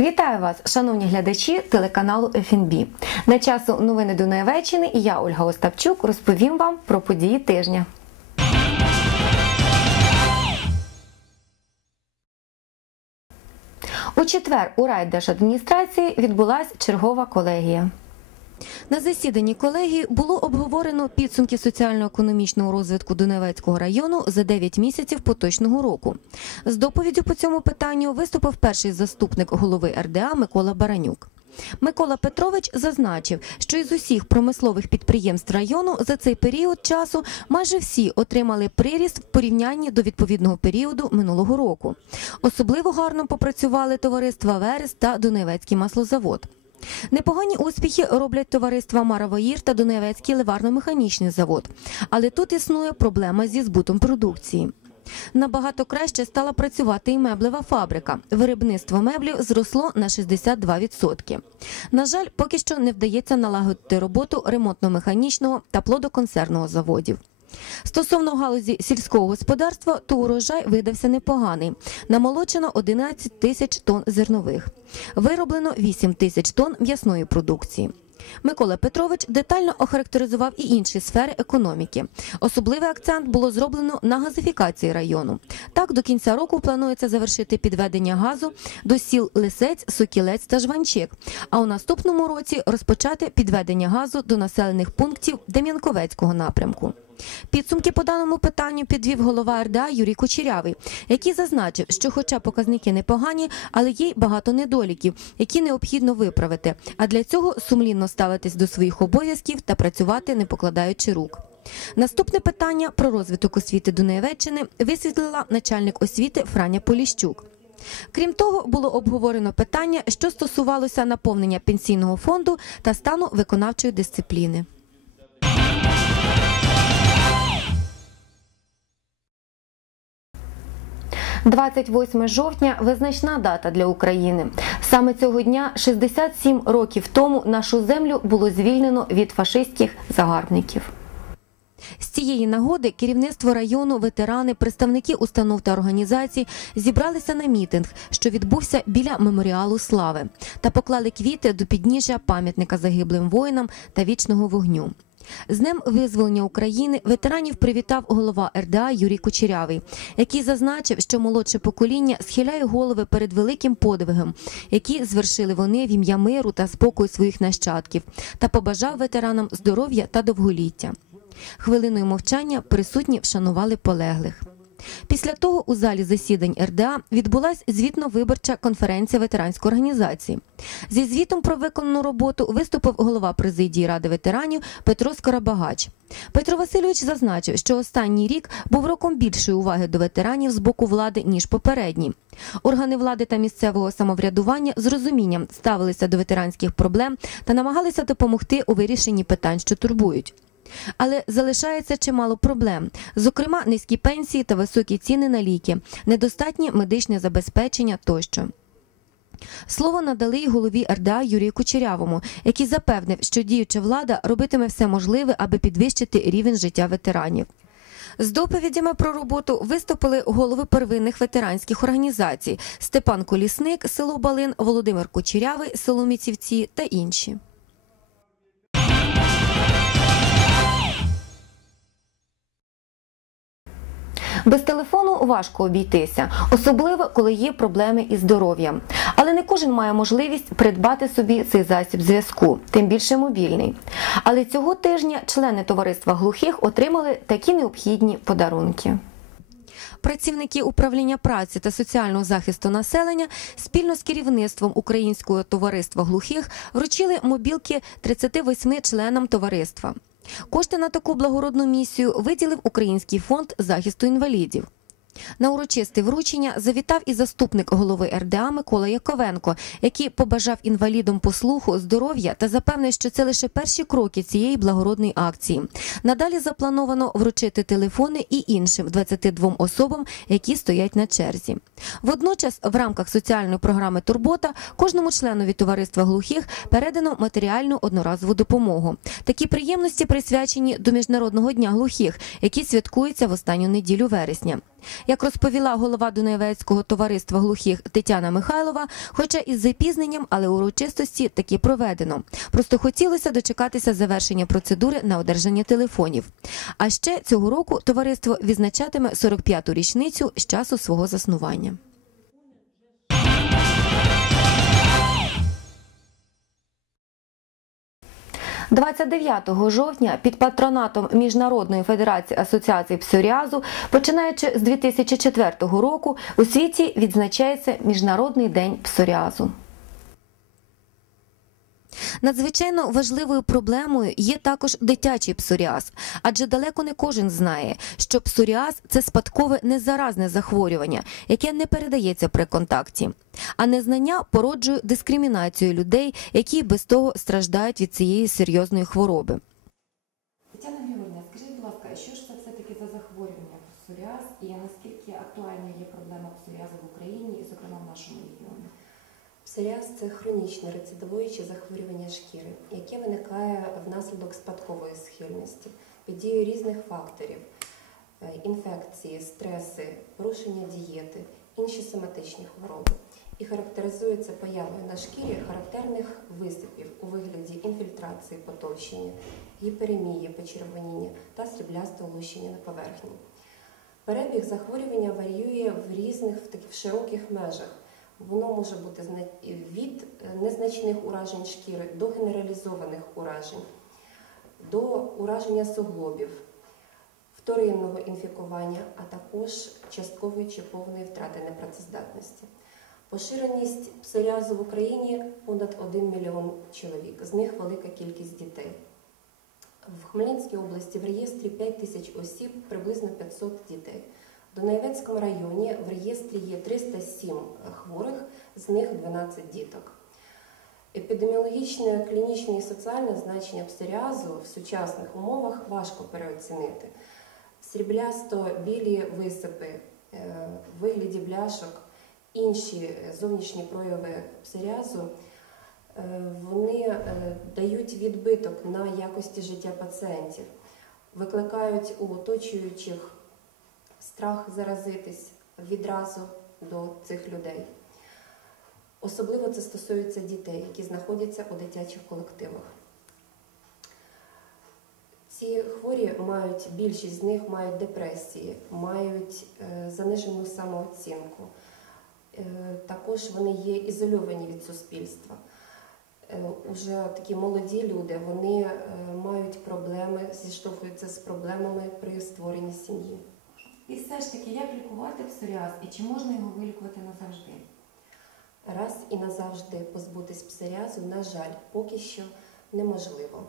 Вітаю вас, шановні глядачі телеканалу ФНБ. На часу новини Дунаєвеччини і я, Ольга Остапчук, розповім вам про події тижня. У четвер у райдержадміністрації відбулася чергова колегія. На засіданні колегії було обговорено підсумки соціально-економічного розвитку Донецького району за 9 місяців поточного року. З доповіддю по цьому питанню виступив перший заступник голови РДА Микола Баранюк. Микола Петрович зазначив, що із усіх промислових підприємств району за цей період часу майже всі отримали приріст в порівнянні до відповідного періоду минулого року. Особливо гарно попрацювали товариства Верес та Донецький маслозавод. Непогані успіхи роблять товариства Маравоїр та Донецький ливарно-механічний завод, але тут існує проблема зі збутом продукції. Набагато краще стала працювати і меблева фабрика. Виробництво меблів зросло на 62%. На жаль, поки що не вдається налагодити роботу ремонтно-механічного та плодоконсервного заводів. Стосовно галузі сільського господарства, то урожай видався непоганий. Намолочено 11 тисяч тонн зернових, вироблено 8 тисяч тонн м'ясної продукції. Микола Петрович детально охарактеризував і інші сфери економіки. Особливий акцент було зроблено на газифікації району. Так, до кінця року планується завершити підведення газу до сіл Лисець, Сокілець та Жванчик. А у наступному році розпочати підведення газу до населених пунктів Дем'янковецького напрямку. Підсумки по даному питанню підвів голова РДА Юрій Кучерявий, який зазначив, що, хоча показники непогані, але є багато недоліків, які необхідно виправити. А для цього сумлінно ставитись до своїх обов'язків та працювати, не покладаючи рук. Наступне питання про розвиток освіти Дунаєвеччини висвітлила начальник освіти Франя Поліщук. Крім того, було обговорено питання, що стосувалося наповнення пенсійного фонду та стану виконавчої дисципліни. 28 жовтня визначна дата для України. Саме цього дня, 67 років тому, нашу землю було звільнено від фашистських загарбників. З цієї нагоди керівництво району, ветерани, представники установ та організацій зібралися на мітинг, що відбувся біля меморіалу слави, та поклали квіти до підніжжя пам'ятника загиблим воїнам та вічного вогню. З Днем визволення України ветеранів привітав голова РДА Юрій Кучерявий, який зазначив, що молодше покоління схиляє голови перед великим подвигом, які звершили вони в ім'я миру та спокою своїх нащадків, та побажав ветеранам здоров'я та довголіття. Хвилиною мовчання присутні вшанували полеглих. Після того у залі засідань РДА відбулася звітно-виборча конференція ветеранської організації. Зі звітом про виконану роботу виступив голова президії ради ветеранів Петро Скоробагач. Петро Васильович зазначив, що останній рік був роком більшої уваги до ветеранів з боку влади ніж попередній. Органи влади та місцевого самоврядування з розумінням ставилися до ветеранських проблем та намагалися допомогти у вирішенні питань, що турбують. Але залишається чимало проблем, зокрема, низькі пенсії та високі ціни на ліки, недостатнє медичне забезпечення тощо. Слово надали й голові РДА Юрію Кучерявому, який запевнив, що діюча влада робитиме все можливе, аби підвищити рівень життя ветеранів. З доповідями про роботу виступили голови первинних ветеранських організацій Степан Колісник, село Балин, Володимир Кучерявий, село Міцівці та інші. Без телефону важко обійтися, особливо коли є проблеми із здоров'ям. Але не кожен має можливість придбати собі цей засіб зв'язку, тим більше мобільний. Але цього тижня члени товариства глухих отримали такі необхідні подарунки. Працівники управління праці та соціального захисту населення спільно з керівництвом Українського товариства глухих вручили мобілки 38 членам товариства. Кошти на таку благородну місію виділив Український фонд захисту інвалідів. На урочисте вручення завітав і заступник голови РДА Микола Яковенко, який побажав інвалідам послуху, здоров'я та запевнив, що це лише перші кроки цієї благородної акції. Надалі заплановано вручити телефони і іншим 22 особам, які стоять на черзі. Водночас, в рамках соціальної програми Турбота кожному членові товариства глухих передано матеріальну одноразову допомогу. Такі приємності присвячені до міжнародного дня глухих, який святкується в останню неділю вересня. Як розповіла голова Дунаєвецького товариства глухих Тетяна Михайлова, хоча із запізненням, але урочистості таки проведено. Просто хотілося дочекатися завершення процедури на одержання телефонів. А ще цього року товариство відзначатиме 45-ту річницю з часу свого заснування. – 29 жовтня під патронатом Міжнародної федерації асоціацій псоріазу, починаючи з 2004 року, у світі відзначається Міжнародний день псоріазу. Надзвичайно важливою проблемою є також дитячий псоріаз, адже далеко не кожен знає, що псоріаз – це спадкове незаразне захворювання, яке не передається при контакті. А незнання породжує дискримінацію людей, які без того страждають від цієї серйозної хвороби. Тетяна Георгіївна, скажіть, будь ласка, що ж це все-таки за захворювання псоріаз і наскільки актуальною є проблема псоріазу в Україні і, зокрема, в нашому регіоні? Псоріаз – це хронічне рецидивуюче захворювання шкіри, яке виникає внаслідок спадкової схильності під дією різних факторів е, інфекції, стреси, порушення дієти, інші соматичні хвороби. І характеризується появою на шкірі характерних висипів у вигляді інфільтрації, потовщення, гіперемії, почервоніння та сріблястого лущення на поверхні. Перебіг захворювання варіює в різних в таких широких межах. Воно може бути від незначних уражень шкіри до генералізованих уражень, до ураження суглобів, вторинного інфікування, а також часткової чи повної втрати непрацездатності. Поширеність псоріазу в Україні понад 1 мільйон чоловік, з них велика кількість дітей. В Хмельницькій області в реєстрі 5 тисяч осіб, приблизно 500 дітей. В Дунаєвецькому районі в реєстрі є 307 хворих, з них 12 діток. Епідеміологічне, клінічне і соціальне значення псоріазу в сучасних умовах важко переоцінити. Сріблясто-білі висипи в вигляді бляшок, інші зовнішні прояви псоріазу, вони дають відбиток на якості життя пацієнтів, викликають у оточуючих страх заразитись відразу до цих людей. Особливо це стосується дітей, які знаходяться у дитячих колективах. Ці хворі мають, більшість з них мають депресії, мають е, занижену самооцінку. Е, також вони є ізольовані від суспільства. Е, уже такі молоді люди вони мають проблеми, зіштовхуються з проблемами при створенні сім'ї. І все ж таки, як лікувати псоріаз і чи можна його вилікувати назавжди? Раз і назавжди позбутись псоріазу, на жаль, поки що неможливо.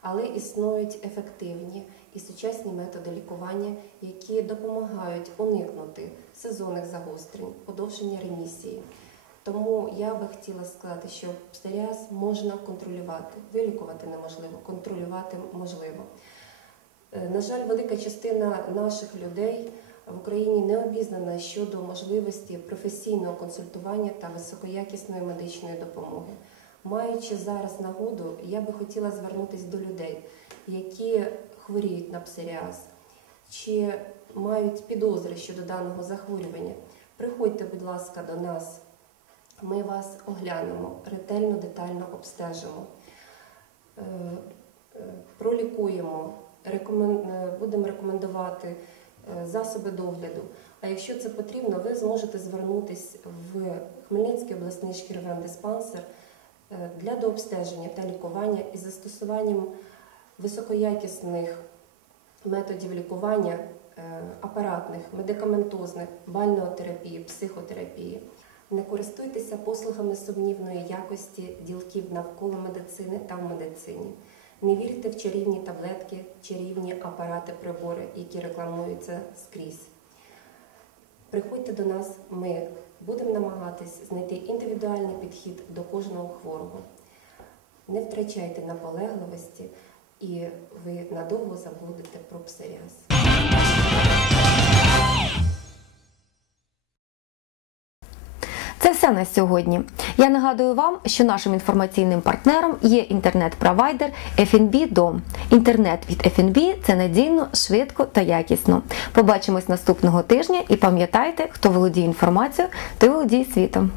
Але існують ефективні і сучасні методи лікування, які допомагають уникнути сезонних загострень, подовження ремісії. Тому я би хотіла сказати, що псоріаз можна контролювати, вилікувати неможливо, контролювати можливо. Е, на жаль, велика частина наших людей в Україні не обізнана щодо можливості професійного консультування та високоякісної медичної допомоги. Маючи зараз нагоду, я би хотіла звернутися до людей, які хворіють на псоріаз, чи мають підозри щодо даного захворювання. Приходьте, будь ласка, до нас. Ми вас оглянемо, ретельно, детально обстежимо, е, е, пролікуємо, будемо рекомендувати е, засоби догляду. А якщо це потрібно, ви зможете звернутися в Хмельницький обласний шкіровен диспансер для дообстеження та лікування із застосуванням високоякісних методів лікування апаратних, медикаментозних, бальнеотерапії, психотерапії. Не користуйтеся послугами сумнівної якості ділків навколо медицини та в медицині. Не вірте в чарівні таблетки, чарівні апарати, прибори, які рекламуються скрізь. Приходьте до нас, ми будемо намагатись знайти індивідуальний підхід до кожного хворого. Не втрачайте наполегливості, і ви надовго забудете про псоріаз. Це все на сьогодні. Я нагадую вам, що нашим інформаційним партнером є інтернет-провайдер FNB Дом. Інтернет від FNB – це надійно, швидко та якісно. Побачимось наступного тижня і пам'ятайте, хто володіє інформацією, той володіє світом.